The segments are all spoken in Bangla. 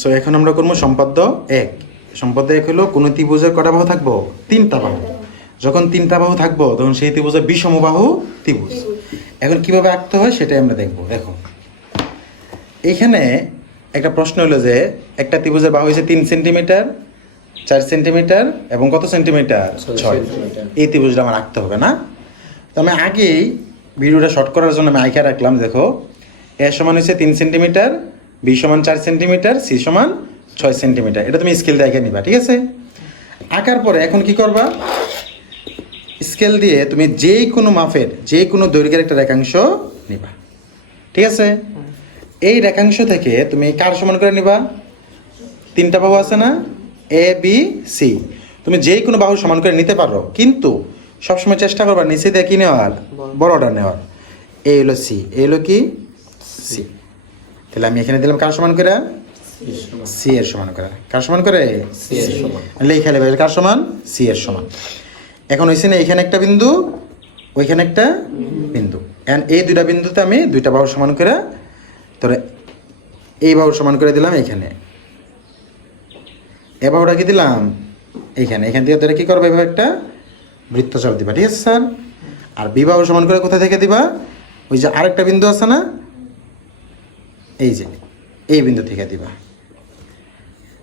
সো এখন আমরা করবো সম্পাদ্য এক। সম্পাদ্য এক হলো কোনো ত্রিভুজের কটা বাহু থাকবো? তিনটা বাহু। যখন তিনটা বাহু থাকবো তখন সেই ত্রিভুজের বিষমবাহু ত্রিভুজ। এখন কিভাবে আঁকতে হয় সেটাই আমরা দেখবো। দেখো এইখানে একটা প্রশ্ন হলো যে একটা ত্রিভুজের বাহু হয়েছে 3 সেন্টিমিটার, 4 সেন্টিমিটার এবং কত সেন্টিমিটার? 6। এই ত্রিভুজটা আমার আঁকতে হবে না? তো আমি আগেই ভিডিওটা শর্ট করার জন্য আমি আঁকা রাখলাম। দেখো এ সমান হচ্ছে 3 সেন্টিমিটার, বি সমান 4 সেন্টিমিটার, সি সমান 6 সেন্টিমিটার। এটা তুমি স্কেল দিয়ে এঁকে নিবা, ঠিক আছে? আঁকার পরে এখন কি করবা? স্কেল দিয়ে তুমি যে কোনো মাপের যে কোনো দৈর্ঘ্যের একটা রেখাংশ নিবা, ঠিক আছে? এই রেখাংশ থেকে তুমি কার সমান করে নিবা? তিনটা বাহু আছে না, এ বি সি। তুমি যে কোনো বাহু সমান করে নিতে পারো, কিন্তু সবসময় চেষ্টা করবা নিচে দিয়ে কি নেওয়ার? বড়টা নেওয়ার। এ হলো সি, এ হলো কি সি। তাহলে আমি এখানে দিলাম কার সমান করে? সি এর সমান করে। কার সমান করে? লেখা লেবে কার সমান? সি এর সমান। এখন হয়েছে না এখানে একটা বিন্দু, ওইখানে একটা বিন্দু। এন্ড এই দুইটা বিন্দুতে আমি দুইটা বাহু সমান করে, তোরে এই বাহু সমান করে দিলাম এইখানে, এ বাহুটা কি দিলাম এইখানে। এখান থেকে তোরা কি করবে? এভাবে একটা বৃত্তচাপ দিবা, ঠিক আছে স্যার? আর বি বাহু সমান করে কোথা থেকে দিবা? ওই যে আরেকটা বিন্দু আছে না, এই যে এই বিন্দু থেকে দিবা।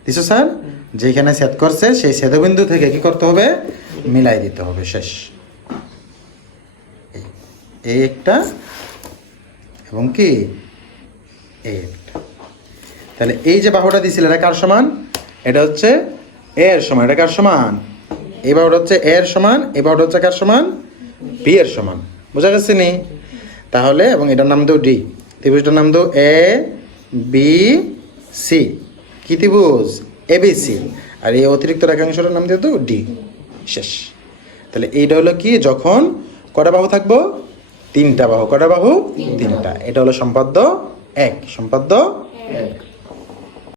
দিছো স্যার? যেখানে ছেদ করছে সেই ছেদবিন্দু থেকে কি করতে হবে? মিলাই দিতে হবে। শেষ। এই একটা এবং কি এই একটা। তাহলে এই যে বাহুটা দিছিল এটা কার সমান? এটা হচ্ছে এ এর সমান। এটা কার সমান? এই বাহুটা হচ্ছে এ এর সমান, এই বাহুটা হচ্ছে কার সমান? বি এর সমান। বোঝা গেছে নি? তাহলে এবং এটার নাম দাও ডি। ত্রিভুজটার নাম দাও এ বি সি। কি ত্রিভুজ? A B C. আর এই অতিরিক্ত রেখাংশটার নাম দিয়ে তো ডি। শেষ। তাহলে এইটা হলো কি? যখন কটা বাহু থাকবো? তিনটা বাহু। কটা বাহু? তিনটা। এটা হলো সম্পাদ্য এক। সম্পাদ্য এক।